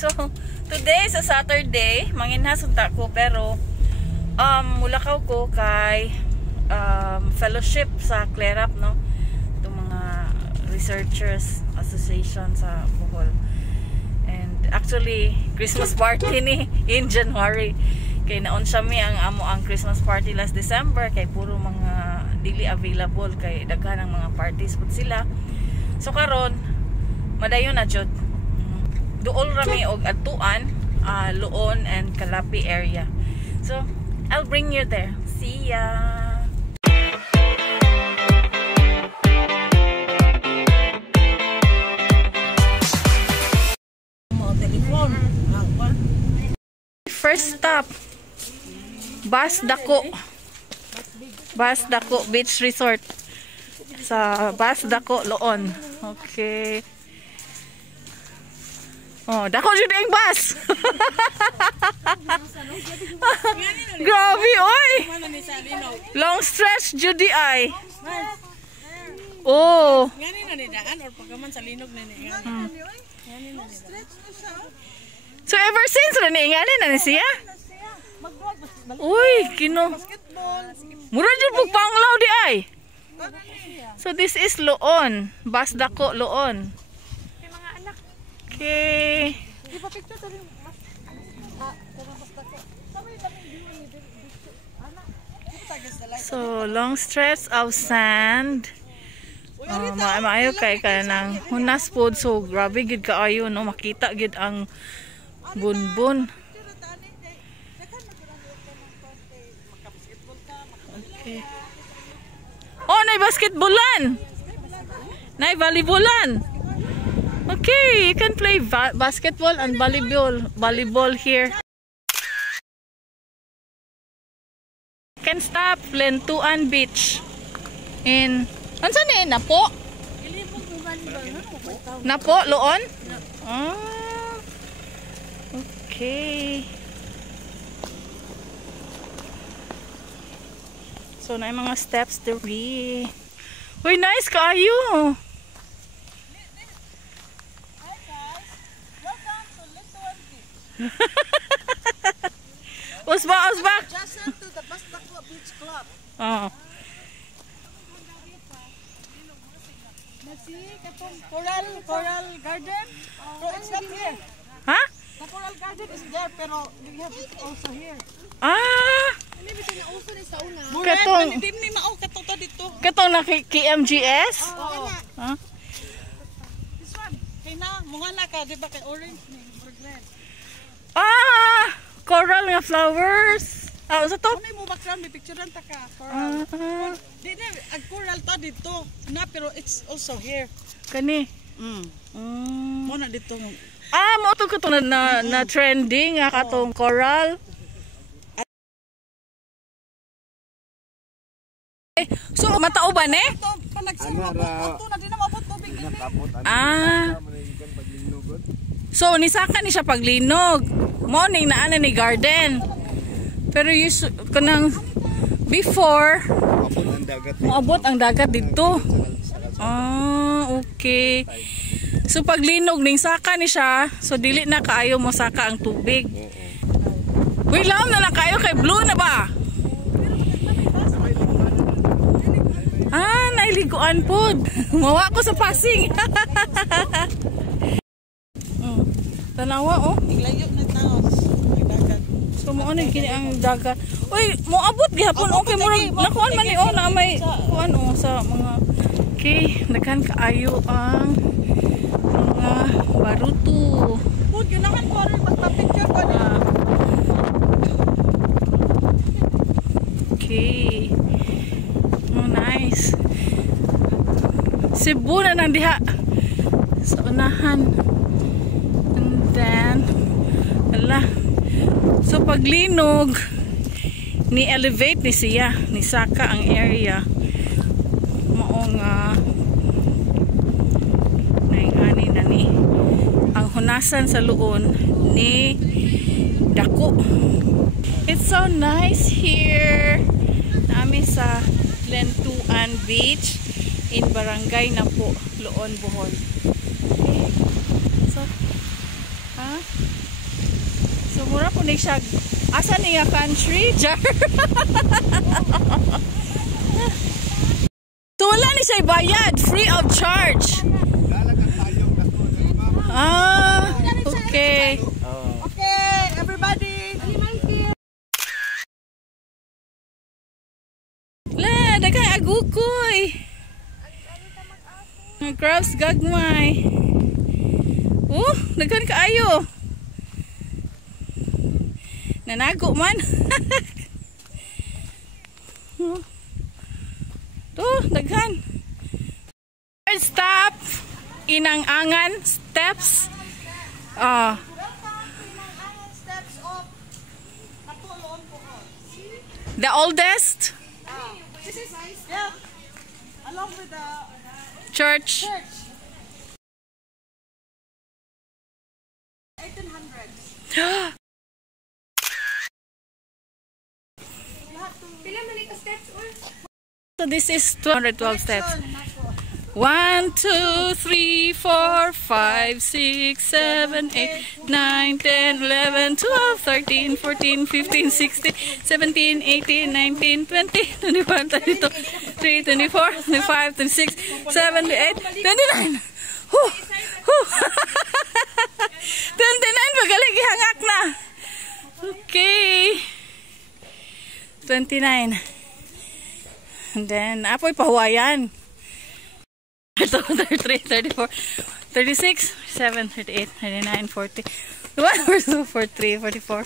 So, today sa Saturday, manginhas unta ko pero mulakaw ko kay fellowship sa CLERAP, no? Itong mga researchers association sa Bohol. And actually, Christmas party ni in January. Kay naon siya mi ang Christmas party last December kay puro mga dili available kay daghan ang mga parties pud sila. So karon madayon na jud. Duol rami og atuan, Loon and Calapi area. So, I'll bring you there. See ya! First stop, Basdaku. Basdaku Beach Resort. Sa Basdaku, Loon. Okay. Oh, dako jud ang bus. Grabe oy. Long stretch jud di ay. Oh. Ngani na ni daan or pagkaman sa linog na ni. Ngani na stretch na siya. So ever since ra ni ngani na siya? Uy, kino. Mura jud pug panglaw di ay. So this is Loon, Basdaku Loon. Okay. So, long stretch of sand. Maayo kay kanang hunas pod, so grabe gid kaayo no, makita gid ang bunbun. Okay. Oh, nay basketballan. Nay volleyballan. Okay, you can play basketball and volleyball here. You can stop Lintuan Beach in ansa ni Napo? Napo, Loon? Ah. Okay. So na mga steps to re. Uy, nice kaayo. Usba. Just to the Basdaku Beach Club. Oh. Coral Garden. Oh, it's not here. Huh? The Coral Garden is there, pero we have it also here. Ah. Ano ba na uso ni sa una? Katong Hindi ni mao katong ta dito. Katong na KMGS? Oo. Huh? This one. Kay na mga na ka, di ba kay orange ni red. Ah, coral nga flowers. Ah, sa to? Ano mo background, may picturean ta ka. Coral. Di na, ang coral ta dito. Na, pero it's also here. Kani? Mo na dito. Ah, mo to katong na trending nga katong coral. So, matao ba ne? Ito, pa nagsimabot na, di na mabot tubig. Ah. So, nisaka ni siya paglinog. Morning na ana ni garden. Pero kanang before, maabot ang dagat dito. Ah, okay. So, paglinog ning saka ni siya, so dili na kaayo mo saka ang tubig. Wait lang na kayo kay blue na ba? Ah, nailiguan po. Mawa ko sa passing. Tanawa, oh. Iglayo na tao. Dagat. So, mo ano kini ang dagat. Uy, mo abot gihapon. Okay, mo nakuan man ni oh na may kuan oh sa mga okay, nagkan kaayo ang mga baruto. Pud yun naman ko rin magpa-picture ko na. Okay. Oh, nice. Cebu na nang diha sa unahan. And then ala. So paglinog ni elevate ni siya, ni saka ang area. Maong naingani na ni ang hunasan sa Loon ni dako. It's so nice here. Nami sa Lintuan Beach in Barangay Napo, Loon, Bohol. Okay. So, Ha? So mura po ni siya. Asa niya country? Jar. So wala ni siya bayad, free of charge. Ah, okay. Okay, everybody. La, daghan agukoy. Ang crabs gagmay. Oh, daghan kaayo. Nanago man. To, daghan. Third stop, Inang-angan steps. The oldest Along with the church. 1800s. So this is 212 steps. 1, 2, 3, 4, 5, 6, 7, 8, 9, 10, 11, 12, 13, 14, 15, 16, 17, 18, 19, 20, 21, 22, 23, 24, 25, 26, 28, 29. 29 pagaling ihangak na. Okay. 29. And then apoy pahuwayan. 33, 34, 36, 7, 38, 39, 40, 41, 42, 43, 44,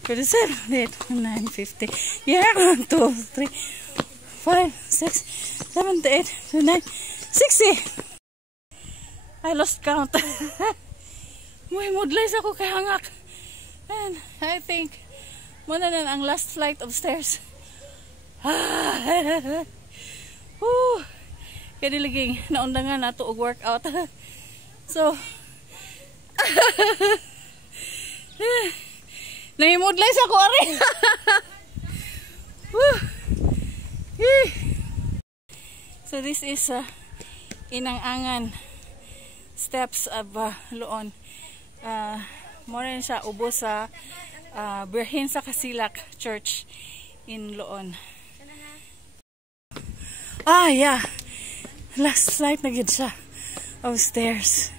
47, 48, 49, 50. Yeah, 1, 2, 3, 5, 6, 7, 8, 9, 60. I lost count. May mudlays ako kay hangak. And I think muna na ang last flight of stairs. Woo! Kaya nilaging naundangan na ito og workout. So, nahimudlays ako ari. So this is Inang-angan steps of Loon. More rin siya ubo sa Birhen sa Kasilak Church in Loon. Yeah. Last flight na gid siya of stairs.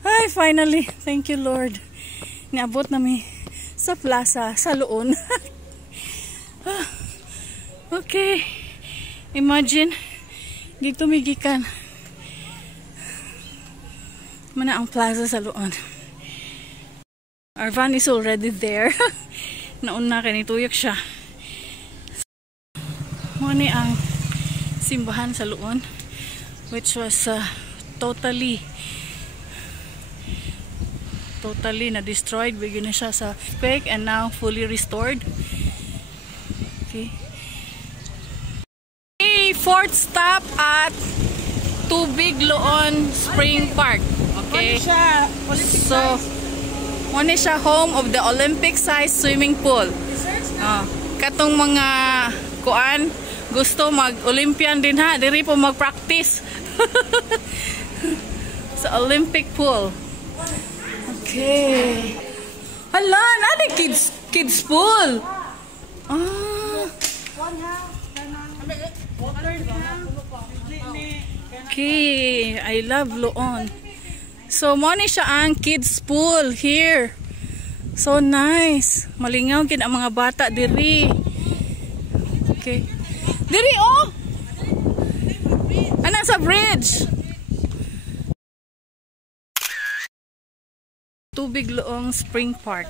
Ay, finally. Thank you, Lord. Niabot nami sa plaza sa Loon. Okay. Imagine gitumigikan mana ang plaza sa Loon. Our van is already there. Nauna kanituyak siya. Muna ang simbahan sa Loon, which was totally na destroyed. Bigyan na siya sa fake and now fully restored. Okay. Fourth stop at Tubig, Loon Spring Park. Okay. So, one is siya home of the Olympic size swimming pool. Katong mga kuan gusto mag-Olympian din ha, diri po mag-practice. Sa Olympic pool. Okay. Hala, nani kids pool. Okay, I love Loon. So mo ni siya ang kids pool here. So nice. Malingaw gid ang mga bata diri. Okay. Diri oh. Ana sa bridge. Tubig, Loon Spring Park.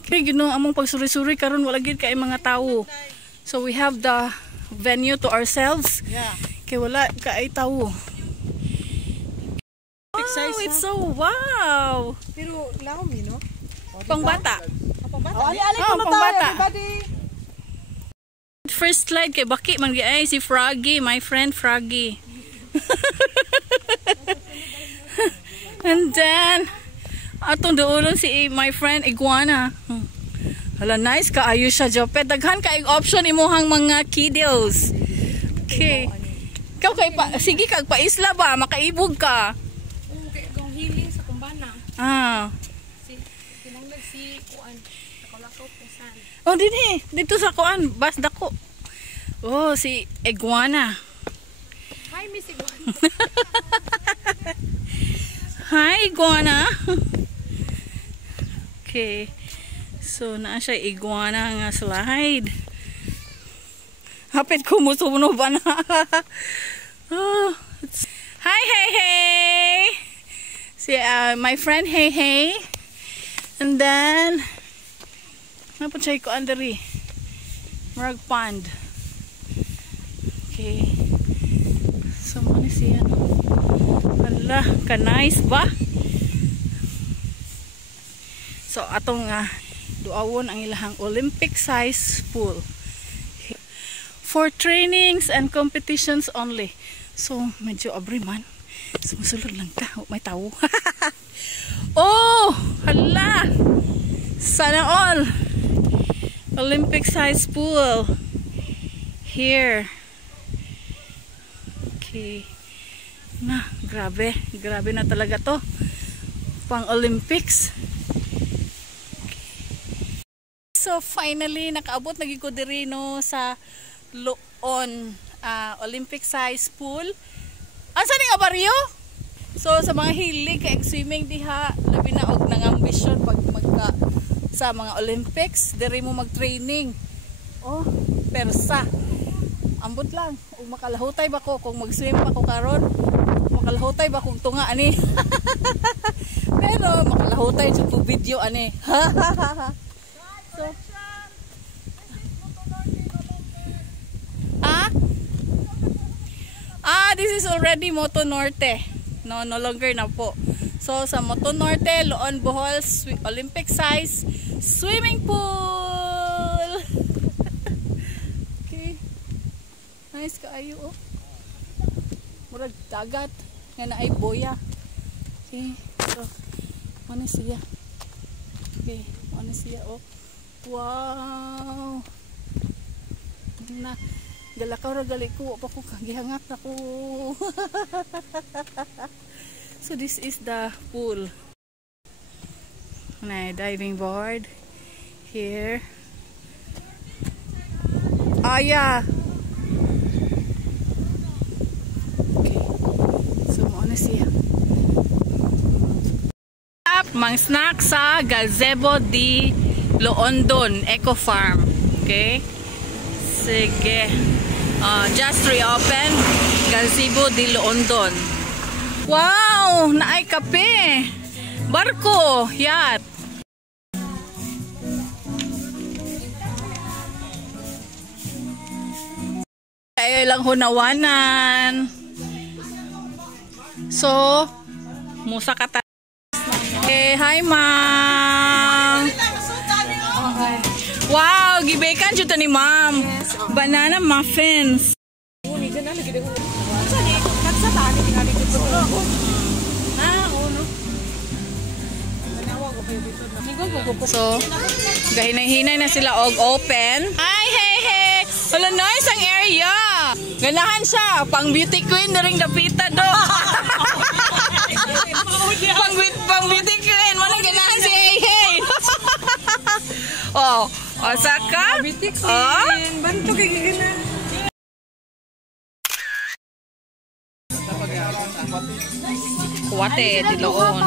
Okay, gino among pagsuri-suri karon wala gid kay mga tawo. So we have the venue to ourselves. Yeah. Kay wala kay tawo. Oh, it's so wow. Pero laom no? Pangbata. Pangbata. First slide kay baki man ay si Froggy, my friend Froggy. And then atong duolon si my friend Iguana. Hala, nice kaayo siya Jope. Daghan kay option imuhang mga kiddos. Okay. Ikaw kay sige kag paisla ba makaibog ka. Ah. Kinanglag si kuan. Nakalakaw pesan. Oh, dito sa kuan, Basdaku. Oh, si Iguana. Hi, Miss Iguana. Hi, Iguana. Okay. So, naa siya iguana nga slide. Hapit ko musuno ba na? Oh, hi, hey. Si, my friend, hey. And then, napachay ko andari. Marag pond. Okay. So, ano siya, no? Hala, ka-nice ba? So, atong duawon ang ilahang Olympic size pool. For trainings and competitions only. So, medyo abri man. Sumusulod lang ta. May tao. Oh! Hala! Sana all! Olympic size pool. Here. Okay. Na, grabe. Grabe na talaga to. Pang Olympics. So finally nakaabot na gyud ko diri no sa Loon Olympic size pool. Asa ni nga baryo? So sa mga hilig kay swimming diha, labi na og nang ambisyon pag magka sa mga Olympics, diri mo mag-training. Oh, persa. Ambot lang ug makalahutay ba ko kung mag-swim pa ko karon? Makalahutay ba kung tunga ani? Pero makalahutay jud ko video ani. So, this is already Moto Norte. No longer na po. So, sa Moto Norte, Loon Bohol Olympic size swimming pool. Okay. Nice kaayo, oh. Murag dagat. Nga na ay boya. Okay. So, ano siya? Okay. Ano siya, oh. Wow. Na galakaw ra gali ko pa ko kagihangat na ko. So this is the pool. Na diving board here. Yeah. Okay. So ano siya? Mang snack sa Gazebo de Loondon Eco Farm. Okay? Sige. Just reopen Gazebo de Loondon. Wow! Naay kape! Barko! Yacht! Ayaw lang hunawanan. So, musa ka ta. Okay, hi ma'am! Okay. Wow! Gibekan dito ni ma'am! Banana muffins! So, gahinay-hinay na sila og open. Hi, hey! Wala nice ang area! Ganahan siya! Pang beauty queen na rin dapita do! pang beauty queen! Walang ganahan si hey! Oh! O, saka? Beauty queen! Banto kay gigina! Kuwate, tiloon.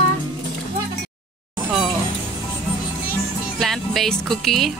Oh. Plant-based cookie.